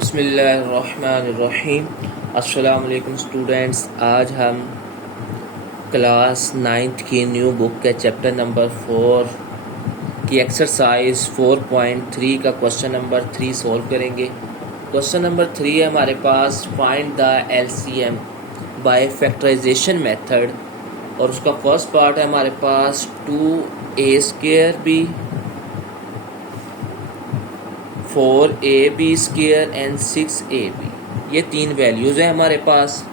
बिस्मिल्लाहिर्रहमानिर्रहीम। अस्सलाम वालेकुम स्टूडेंट्स। आज हम क्लास 9th की न्यू बुक के चैप्टर नंबर 4 की एक्सरसाइज 4.3 का क्वेश्चन नंबर 3 सॉल्व करेंगे। क्वेश्चन नंबर 3 है हमारे पास, find the LCM by factorisation method, और उसका फर्स्ट पार्ट है हमारे पास 2a² 4ab² एंड 6ab। ये तीन वैल्यूज़ हैं हमारे पास।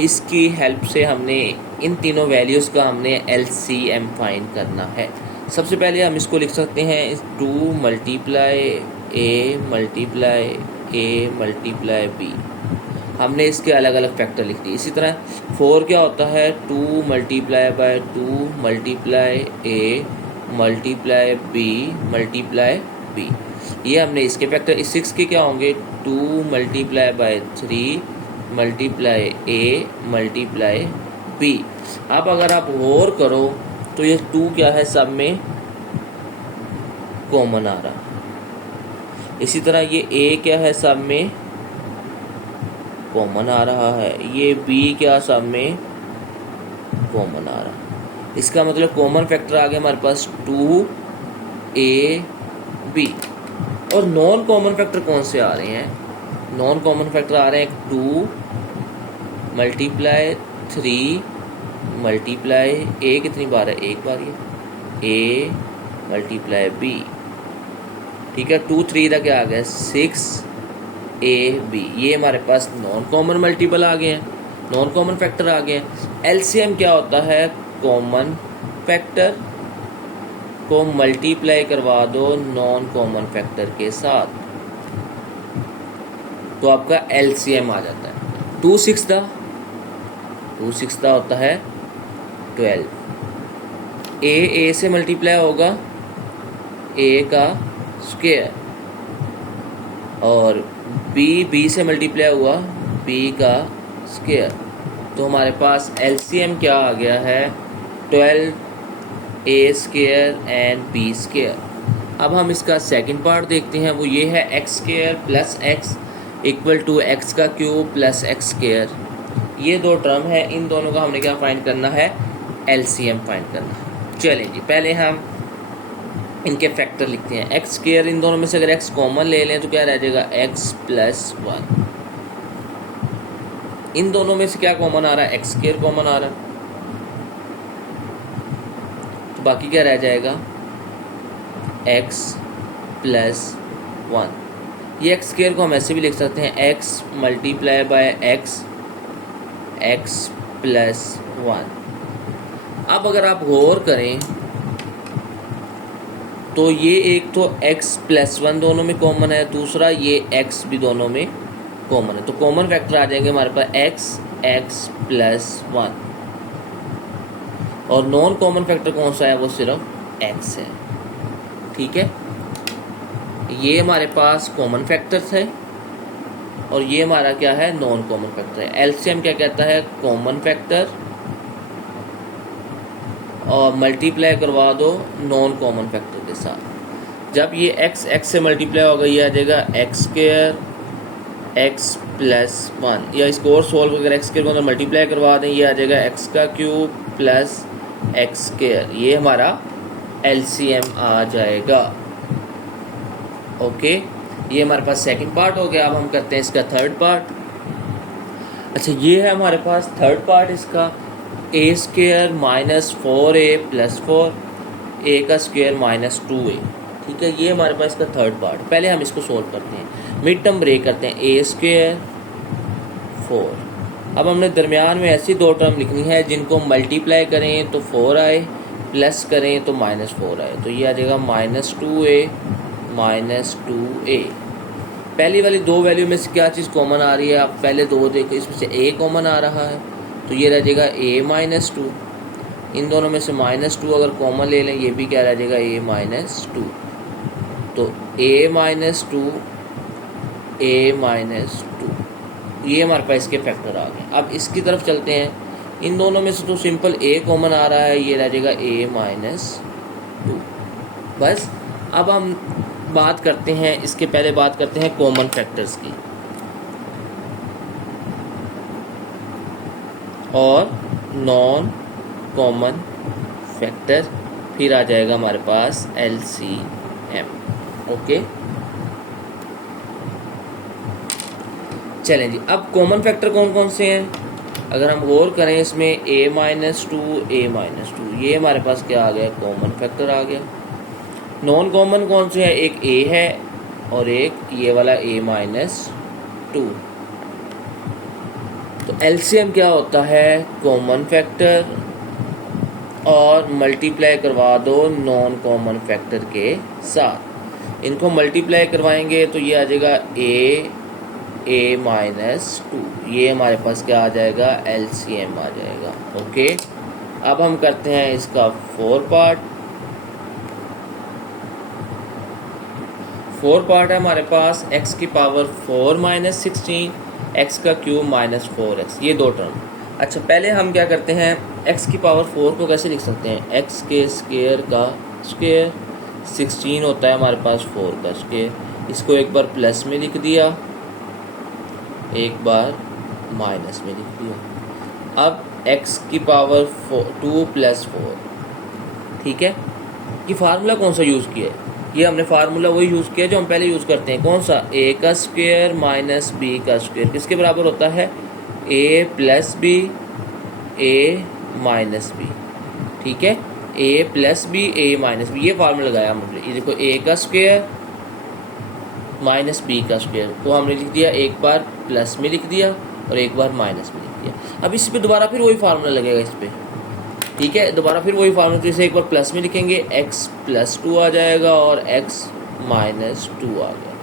इसकी हेल्प से हमने इन तीनों वैल्यूज़ का हमने एलसीएम फाइंड करना है। सबसे पहले हम इसको लिख सकते हैं 2 मल्टीप्लाई a मल्टीप्लाई b। हमने इसके अलग अलग फैक्टर लिख दिए। इसी तरह 4 क्या होता है, 2 multiply by 2 multiply a multiply b multiply b। ये हमने इसके फैक्टर। 6 के क्या होंगे, 2 multiply by 3 multiply a multiply b। अब अगर आप गौर करो तो ये 2 क्या है, सब में कॉमन आ रहा। इसी तरह ये a क्या है, सब में कॉमन आ रहा है। ये b क्या सब में कॉमन आ रहा। इसका मतलब कॉमन फैक्टर आ गया हमारे पास 2ab। और नॉन कॉमन फैक्टर कौन से आ रहे हैं, नॉन कॉमन फैक्टर आ रहे हैं 2 मल्टीप्लाई 3 मल्टीप्लाई a कितनी बार है, एक बार ये a मल्टीप्लाई b। ठीक है, 2 3 का क्या आ गया, 6ab। ये हमारे पास नॉन कॉमन मल्टीपल आ गए हैं, नॉन कॉमन फैक्टर आ गए हैं। एलसीएम क्या होता है, कॉमन फैक्टर को मल्टीप्लाई करवा दो नॉन कॉमन फैक्टर के साथ, तो आपका एलसीएम आ जाता है। 2 6 होता है 12। ए से मल्टीप्लाई होगा a का स्क्वायर, और b से मल्टीप्लाई हुआ b का स्क्वायर। तो हमारे पास एलसीएम क्या आ गया है, 12a² एंड b²। अब हम इसका सेकंड पार्ट देखते हैं, वो ये है x² plus x equal to x का क्यूब प्लस x²। ये दो टर्म है, इन दोनों का हमने क्या फाइंड करना है, एलसीएम फाइंड करना है। चलें जी, पहले हम इनके फैक्टर लिखते हैं। x², इन दोनों में से अगर x कॉमन ले लें तो क्या रह जाएगा, x प्लस 1। इन दोनों में से क्या कॉमन आ रहा है, x² कॉमन आ रहा है, तो बाकी क्या रह जाएगा, x प्लस 1। ये x² को हम ऐसे भी लिख सकते हैं, x multiply by x plus 1। अब अगर आप गौर करें तो ये एक तो x प्लस 1 दोनों में कॉमन है, दूसरा ये x भी दोनों में कॉमन है। तो कॉमन फैक्टर आ जाएंगे हमारे पास x प्लस 1, और नॉन कॉमन फैक्टर कौन सा है, वो सिर्फ x है। ठीक है, ये हमारे पास कॉमन फैक्टर्स है और ये हमारा क्या है, नॉन कॉमन फैक्टर है। एलसीएम क्या कहता है, कॉमन फैक्टर और मल्टीप्लाई करवा दो नॉन कॉमन फैक्टर के साथ। जब ये x से मल्टीप्लाई होगा, ये आ जाएगा x² x प्लस 1, या इसको और सॉल्व अगर x² को अगर मल्टीप्लाई करवा दें, ये आ जाएगा x का क्यूब प्लस x²। ये हमारा एलसीएम आ जाएगा। ओके, ये हमारे पास सेकंड पार्ट हो गया। अब हम करते हैं इसका थर्ड पार्ट। अच्छा, ये है हमारे पास थर्ड पार्ट इसका, a² minus 4a plus 4 a का स्क्वायर माइनस 2a। ठीक है, ये हमारे पास इसका थर्ड पार्ट। पहले हम इसको सोल्व करते हैं, मिड टर्म ब्रेक करते हैं, a² 4। अब हमने दरमियान में ऐसी दो टर्म लिखनी है जिनको मल्टीप्लाई करें तो 4 आए, प्लस करें तो माइनस 4 आए। तो ये आ जाएगा माइनस 2a माइनस 2a। पहली वाली दो वैल्यू में से क्या चीज़ कॉमन आ रही है, आप पहले दो देखो, इसमें से a कॉमन आ रहा है, तो ये रह जाएगा a माइनस 2। इन दोनों में से माइनस 2 अगर कॉमन ले लें, ये भी क्या रह जाएगा, a माइनस 2। तो a माइनस 2 a माइनस 2, ये हमारे पास इसके फैक्टर आ गए। अब इसकी तरफ चलते हैं, इन दोनों में से तो सिंपल a कॉमन आ रहा है, ये रह जाएगा a माइनस 2। बस अब हम बात करते हैं, इसके पहले बात करते हैं कॉमन फैक्टर्स की और नॉन कॉमन फैक्टर, फिर आ जाएगा हमारे पास LCM। ओके, चलें जी। अब कॉमन फैक्टर कौन कौन से हैं अगर हम गौर करें इसमें, a-2 ये हमारे पास क्या आ गया, कॉमन फैक्टर आ गया। नॉन कॉमन कौन से है, एक a है और एक ये वाला a-2। तो LCM क्या होता है, कॉमन फैक्टर और मल्टीप्लाई करवा दो नॉन कॉमन फैक्टर के साथ। इनको मल्टीप्लाई करवाएंगे तो ये आ जाएगा a-2, ये हमारे पास क्या आ जाएगा, LCM आ जाएगा। ओके, अब हम करते हैं इसका 4 पार्ट है हमारे पास x की पावर 4 माइनस 16, x का क्यूब माइनस 4x, ये दो टर्म। अच्छा, पहले हम क्या करते हैं, x की पावर 4 को कैसे लिख सकते हैं, x के स्क्वायर का स्क्वायर, 16 होता है हमारे पास 4 का स्क्वायर। इसको एक बार प्लस में लिख दिया, एक बार माइनस में लिख दिया। अब x की पावर 2 प्लस 4, ठीक है। ये फार्मूला कौन सा यूज़ किया है, ये हमने फार्मूला वही यूज़ किया जो हम पहले यूज़ करते हैं, कौन सा, a का स्क्वायर माइनस b का स्क्वायर किसके बराबर होता है, a plus b a minus b, ठीक है, a plus b a minus b, ये फार्मूला लगाया हमने। ये देखो, a का स्क्वायर माइनस b का स्क्वायर को हमने लिख दिया, एक बार प्लस में लिख दिया और एक बार माइनस में लिख दिया। अब इस पे दोबारा फिर वही फार्मूला लगेगा इस पे, ठीक है, दोबारा फिर वही फार्मूला, जैसे एक बार प्लस में लिखेंगे x प्लस 2 आ जाएगा और x माइनस 2 आ गया।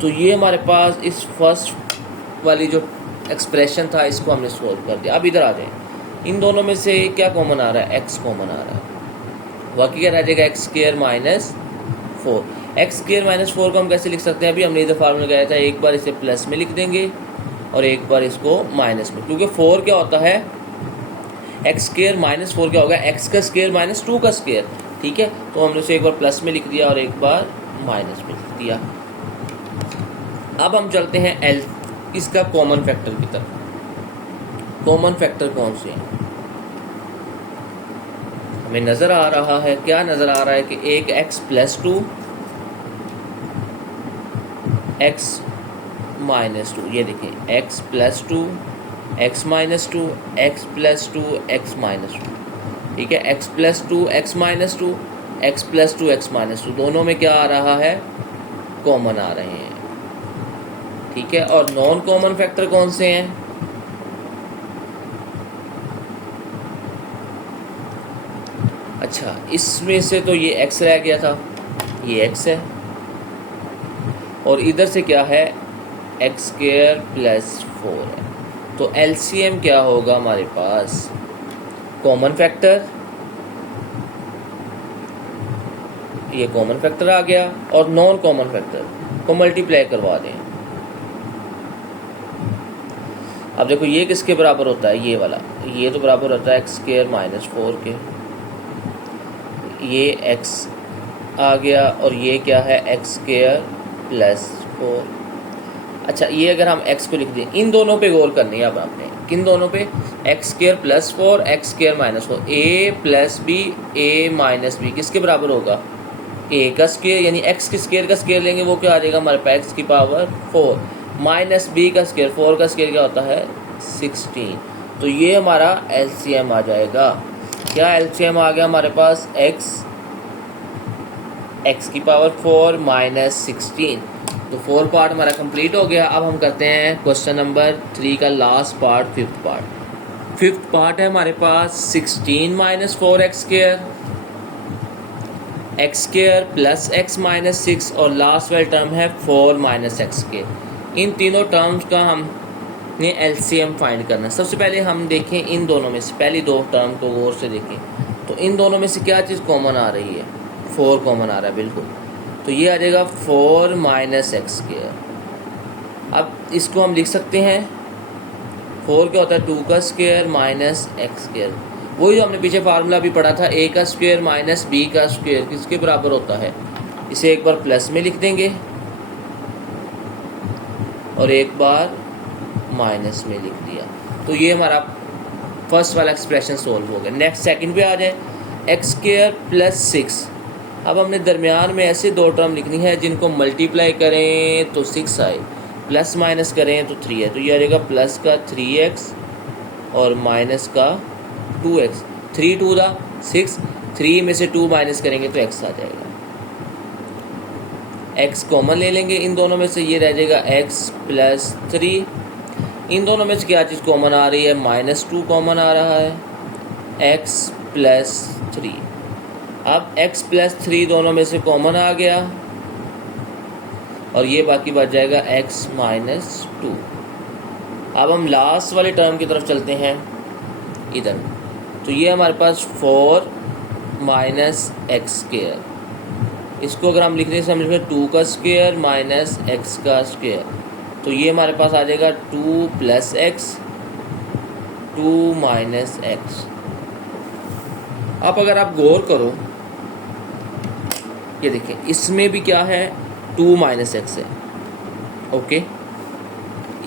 तो ये हमारे पास इस फर्स्ट वाली जो एक्सप्रेशन था इसको हमने सोल्व कर दिया। अब इधर आ जाए, इन दोनों में से क्या कॉमन आ रहा है, x कॉमन आ रहा है, बाकी क्या रह जाएगा, x square minus 4। X square minus 4 को हम कैसे लिख सकते हैं, अभी हमने इधर फार्मूला लगाया था, एक बार इसे प्लस में लिख देंगे और एक बार इसको माइनस में, क्योंकि 4 क्या होता है, एक्स स्क्वायर माइनस 4 क्या होगा, एक्स का स्क्वायर माइनस 2 का स्क्वायर, ठीक है। तो हमने उसे एक बार प्लस में लिख दिया और एक बार माइनस में लिख दिया। अब हम चलते हैं इसका कॉमन फैक्टर की तरफ। कॉमन फैक्टर कौन से हैं, हमें नज़र आ रहा है, क्या नज़र आ रहा है कि एक x प्लस 2, x माइनस 2, ये देखिए x plus 2, x minus 2, x plus 2, x minus 2, ठीक है, x plus 2, x minus 2, x plus 2, x minus 2, दोनों में क्या आ रहा है, कॉमन आ रहे हैं, ठीक है। और नॉन कॉमन फैक्टर कौन से हैं, अच्छा, इसमें से तो ये x रह गया था, ये x है, और इधर से क्या है, x स्क्वायर प्लस 4 है। तो LCM क्या होगा हमारे पास, कॉमन फैक्टर, ये कॉमन फैक्टर आ गया, और नॉन कॉमन फैक्टर को मल्टीप्लाई करवा दें। अब देखो ये किसके बराबर होता है, ये वाला, ये तो बराबर होता है x स्क्वायर माइनस 4 के, ये x आ गया, और ये क्या है, x स्क्वायर प्लस 4। अच्छा, ये अगर हम x को लिख दें, इन दोनों पे गौर करनी है अब आपने, किन दोनों पे, x square plus 4, x square minus 4, a plus b a minus b किसके बराबर होगा, a का स्क्वायर, यानी x के स्क्वायर का स्क्वायर लेंगे, वो क्या आ जाएगा हमारे पास, x की पावर 4 माइनस b का स्क्वायर, 4 का स्क्वायर क्या होता है, 16। तो ये हमारा LCM आ जाएगा, क्या LCM आ गया हमारे पास, x की पावर 4 माइनस 16। तो 4 पार्ट हमारा कंप्लीट हो गया। अब हम करते हैं क्वेश्चन नंबर 3 का लास्ट पार्ट, फिफ्थ पार्ट है हमारे पास 16 minus 4x square, x square plus x minus 6, और लास्ट वाला टर्म है 4 माइनस x स्क्वायर। इन तीनों टर्म्स का हमने LCM फाइंड करना है। सबसे पहले हम देखें इन दोनों में से, पहली दो टर्म को गौर से देखें, तो इन दोनों में से क्या चीज़ कॉमन आ रही है, 4 कॉमन आ रहा है बिल्कुल, तो ये आ जाएगा 4 माइनस एक्स स्क्वायर। अब इसको हम लिख सकते हैं, 4 क्या होता है, 2 का स्क्वायर माइनस एक्स स्क्वायर, वही जो हमने पीछे फार्मूला भी पढ़ा था, a का स्क्वायर माइनस b का स्क्वायर किसके बराबर होता है, इसे एक बार प्लस में लिख देंगे और एक बार माइनस में लिख दिया। तो ये हमारा फर्स्ट वाला एक्सप्रेशन सोल्व हो गया। नेक्स्ट सेकंड पे आ जाए, एक्स स्क्वायर प्लस 6। अब हमने दरमियान में ऐसे दो टर्म लिखनी है जिनको मल्टीप्लाई करें तो 6 आए, प्लस माइनस करें तो 3 है। तो ये आ जाएगा प्लस का 3x और माइनस का 2x। 3 2 दा 6, 3 में से 2 माइनस करेंगे तो x आ जाएगा। x कॉमन ले लेंगे इन दोनों में से, ये रह जाएगा x प्लस 3। इन दोनों में से क्या चीज़ कॉमन आ रही है, -2 कॉमन आ रहा है, x प्लस 3। अब x प्लस 3 दोनों में से कॉमन आ गया और ये बाकी बच जाएगा x माइनस 2। अब हम लास्ट वाले टर्म की तरफ चलते हैं इधर। तो ये हमारे पास 4 माइनस एक्स स्क्वायर, इसको अगर हम लिखने से हम लिखें 2 का स्क्वायर माइनस एक्स का स्क्वायर, तो ये हमारे पास आ जाएगा 2 प्लस एक्स, 2 माइनस एक्स। अब अगर आप गौर करो, ये देखिए इसमें भी क्या है, 2 माइनस एक्स है, ओके।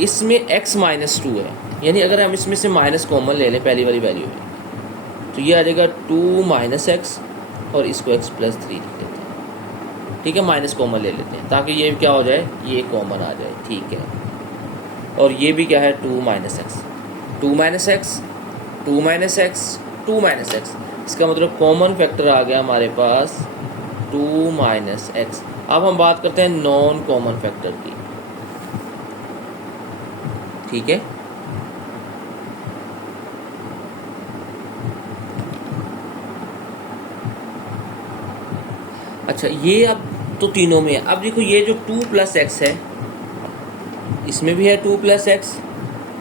इसमें x माइनस 2 है, यानी अगर हम इसमें से माइनस कॉमन ले लें पहली वाली वैल्यू में, तो ये आ जाएगा 2 माइनस एक्स और इसको x प्लस 3 लिख देते हैं, ठीक है। माइनस कॉमन ले लेते हैं ताकि ये क्या हो जाए, ये कॉमन आ जाए, ठीक है। और ये भी क्या है, 2 minus x, 2 minus x, 2 minus x, 2 minus x. इसका मतलब कॉमन फैक्टर आ गया हमारे पास 2 माइनस एक्स। अब हम बात करते हैं नॉन कॉमन फैक्टर की, ठीक है। अच्छा, ये अब तो तीनों में है। अब देखो ये जो 2 प्लस एक्स है, इसमें भी है 2 प्लस एक्स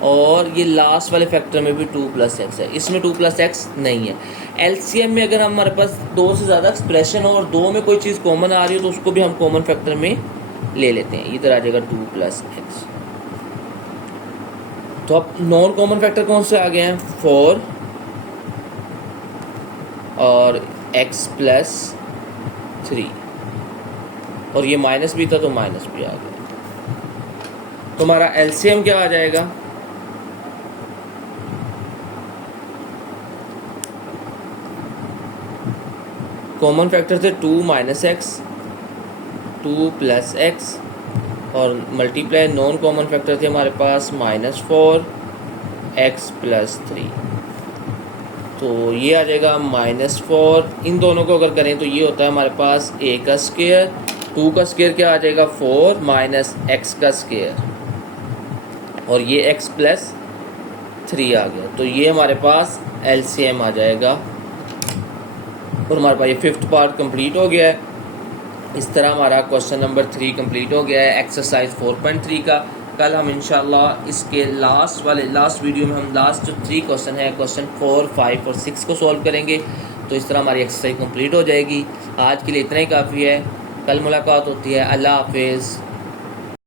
और ये लास्ट वाले फैक्टर में भी 2 प्लस एक्स है, इसमें 2 प्लस एक्स नहीं है। एलसीएम में अगर हमारे पास 2 से ज़्यादा एक्सप्रेशन हो और 2 में कोई चीज़ कॉमन आ रही हो तो उसको भी हम कॉमन फैक्टर में ले लेते हैं। इधर आ जाएगा 2 प्लस एक्स। तो अब नॉन कॉमन फैक्टर कौन से आ गए हैं, 4 और x प्लस 3, और ये माइनस भी था तो माइनस भी आ गया। तो हमारा एलसीएम क्या आ जाएगा, कॉमन फैक्टर थे 2 माइनस एक्स, 2 प्लस एक्स और मल्टीप्लाई नॉन कॉमन फैक्टर थे हमारे पास -4 x प्लस 3। तो ये आ जाएगा -4। इन दोनों को अगर करें तो ये होता है हमारे पास a का स्क्वायर, 2 का स्क्वायर क्या आ जाएगा 4 माइनस x का स्क्वायर, और ये x प्लस 3 आ गया। तो ये हमारे पास एलसीएम आ जाएगा और हमारे पास ये 5th पार्ट कंप्लीट हो गया है। इस तरह हमारा क्वेश्चन नंबर 3 कंप्लीट हो गया है एक्सरसाइज 4.3 का। कल हम इंशाल्लाह इसके लास्ट वीडियो में हम लास्ट जो 3 क्वेश्चन है, क्वेश्चन 4, 5 और 6 को सॉल्व करेंगे। तो इस तरह हमारी एक्सरसाइज कंप्लीट हो जाएगी। आज के लिए इतना ही काफ़ी है, कल मुलाकात होती है। अल्लाह हाफिज़।